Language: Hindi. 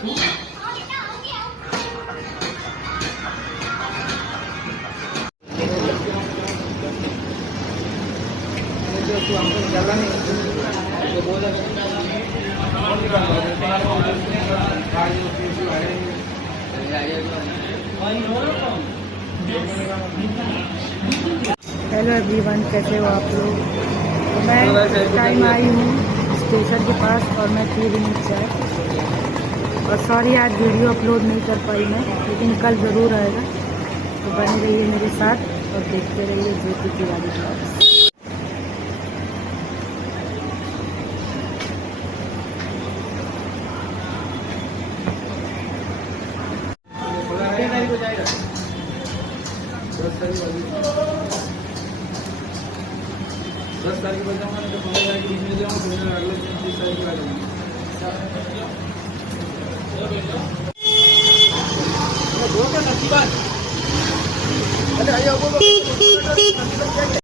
हेलो एवरीवन, कैसे हो आप लोग। मैं टाइम आई हूँ स्टेशन के पास और मैं पी रही हूँ चाय। और सॉरी आज वीडियो अपलोड नहीं कर पाई मैं, लेकिन कल ज़रूर आएगा। तो बने रहिए मेरे साथ और देखते रहिए ज्योति तिवारी ब्लॉग्स। दस तारीख को जाऊँगा, नहीं तो 15 तारीख के बीच में जाऊँगा, फिर अगले 30 तारीख को आ जाऊँगा।